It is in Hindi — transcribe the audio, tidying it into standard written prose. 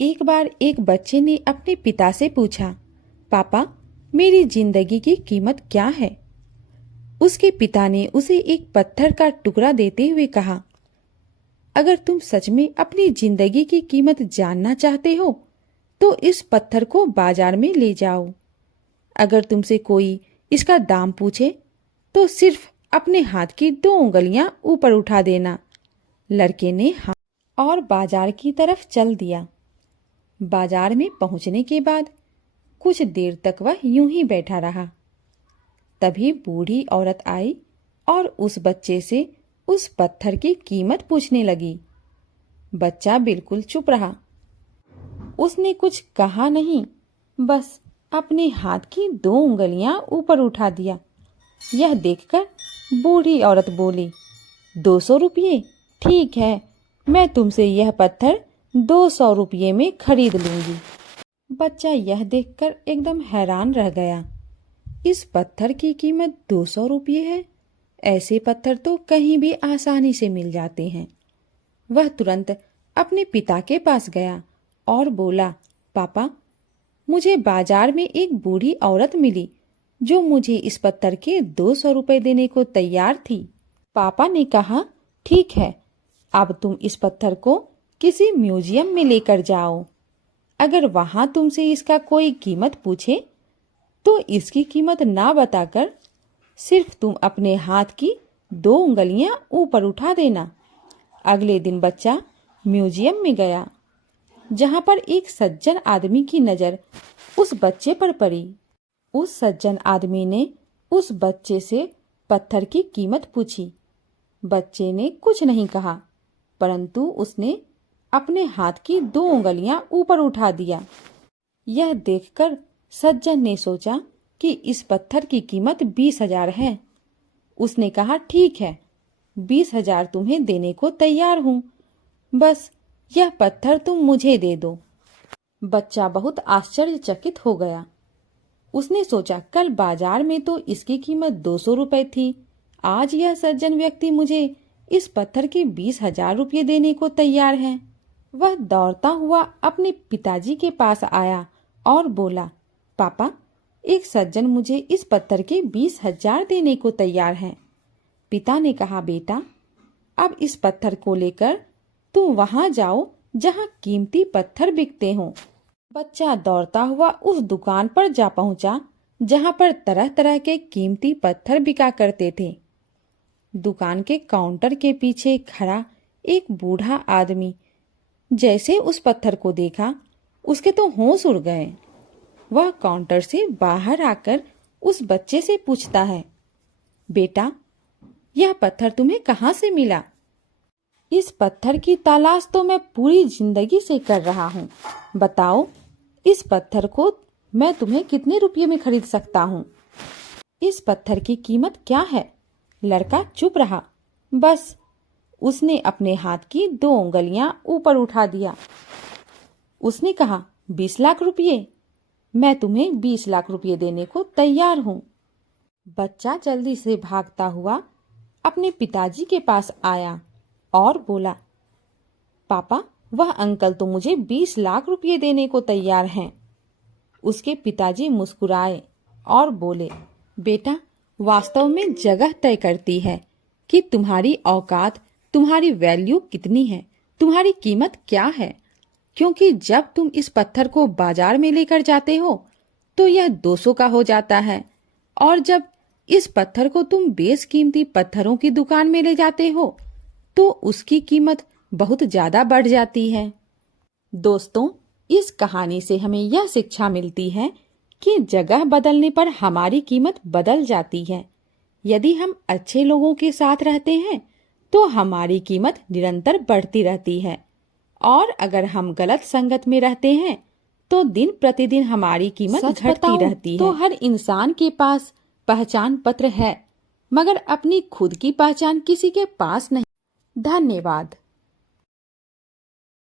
एक बार एक बच्चे ने अपने पिता से पूछा, पापा, मेरी जिंदगी की कीमत क्या है? उसके पिता ने उसे एक पत्थर का टुकड़ा देते हुए कहा, अगर तुम सच में अपनी जिंदगी की कीमत जानना चाहते हो तो इस पत्थर को बाजार में ले जाओ। अगर तुमसे कोई इसका दाम पूछे तो सिर्फ अपने हाथ की 2 उंगलियां ऊपर उठा देना। लड़के ने हाँ और बाजार की तरफ चल दिया। बाजार में पहुंचने के बाद कुछ देर तक वह यूं ही बैठा रहा। तभी बूढ़ी औरत आई और उस बच्चे से उस पत्थर की कीमत पूछने लगी। बच्चा बिल्कुल चुप रहा। उसने कुछ कहा नहीं, बस अपने हाथ की 2 उंगलियां ऊपर उठा दिया। यह देखकर बूढ़ी औरत बोली, 200 रुपये? ठीक है, मैं तुमसे यह पत्थर 200 रुपये में खरीद लूंगी। बच्चा यह देखकर एकदम हैरान रह गया। इस पत्थर की कीमत 200 रुपये है? ऐसे पत्थर तो कहीं भी आसानी से मिल जाते हैं। वह तुरंत अपने पिता के पास गया और बोला, पापा, मुझे बाजार में एक बूढ़ी औरत मिली जो मुझे इस पत्थर के 200 रुपये देने को तैयार थी। पापा ने कहा, ठीक है, अब तुम इस पत्थर को किसी म्यूजियम में लेकर जाओ। अगर वहां तुमसे इसका कोई कीमत पूछे तो इसकी कीमत ना बताकर सिर्फ तुम अपने हाथ की 2 उंगलियां ऊपर उठा देना। अगले दिन बच्चा म्यूजियम में गया, जहां पर एक सज्जन आदमी की नजर उस बच्चे पर पड़ी। उस सज्जन आदमी ने उस बच्चे से पत्थर की कीमत पूछी। बच्चे ने कुछ नहीं कहा, परंतु उसने अपने हाथ की 2 उंगलियां ऊपर उठा दिया। यह देखकर सज्जन ने सोचा कि इस पत्थर की कीमत 20,000 है। उसने कहा, ठीक है, 20,000 तुम्हें देने को तैयार हूं, बस यह पत्थर तुम मुझे दे दो। बच्चा बहुत आश्चर्यचकित हो गया। उसने सोचा, कल बाजार में तो इसकी कीमत 200 रुपए थी, आज यह सज्जन व्यक्ति मुझे इस पत्थर के 20,000 रुपये देने को तैयार है। वह दौड़ता हुआ अपने पिताजी के पास आया और बोला, पापा, एक सज्जन मुझे इस पत्थर के 20,000 देने को तैयार है। पिता ने कहा, बेटा, अब इस पत्थर को लेकर तुम वहां जाओ जहां कीमती पत्थर बिकते हो। बच्चा दौड़ता हुआ उस दुकान पर जा पहुंचा जहां पर तरह तरह के कीमती पत्थर बिका करते थे। दुकान के काउंटर के पीछे खड़ा एक बूढ़ा आदमी जैसे उस पत्थर को देखा, उसके तो होश उड़ गए। वह काउंटर से बाहर आकर उस बच्चे से पूछता है, बेटा, यह पत्थर तुम्हें कहाँ से मिला? इस पत्थर की तलाश तो मैं पूरी जिंदगी से कर रहा हूँ। बताओ, इस पत्थर को मैं तुम्हें कितने रुपये में खरीद सकता हूँ? इस पत्थर की कीमत क्या है? लड़का चुप रहा। बस उसने अपने हाथ की 2 उंगलियां ऊपर उठा दिया। उसने कहा, 20 लाख रुपये? मैं तुम्हें 20 लाख रुपये देने को तैयार हूँ। बच्चा जल्दी से भागता हुआ अपने पिताजी के पास आया और बोला, पापा, वह अंकल तो मुझे 20 लाख रुपये देने को तैयार हैं। उसके पिताजी मुस्कुराए और बोले, बेटा, वास्तव में जगह तय करती है कि तुम्हारी औकात, तुम्हारी वैल्यू कितनी है, तुम्हारी कीमत क्या है। क्योंकि जब तुम इस पत्थर को बाजार में लेकर जाते हो तो यह 200 का हो जाता है, और जब इस पत्थर को तुम बेशकीमती पत्थरों की दुकान में ले जाते हो तो उसकी कीमत बहुत ज्यादा बढ़ जाती है। दोस्तों, इस कहानी से हमें यह शिक्षा मिलती है कि जगह बदलने पर हमारी कीमत बदल जाती है। यदि हम अच्छे लोगों के साथ रहते हैं तो हमारी कीमत निरंतर बढ़ती रहती है, और अगर हम गलत संगत में रहते हैं तो दिन प्रतिदिन हमारी कीमत घटती रहती है। तो हर इंसान के पास पहचान पत्र है, मगर अपनी खुद की पहचान किसी के पास नहीं। धन्यवाद।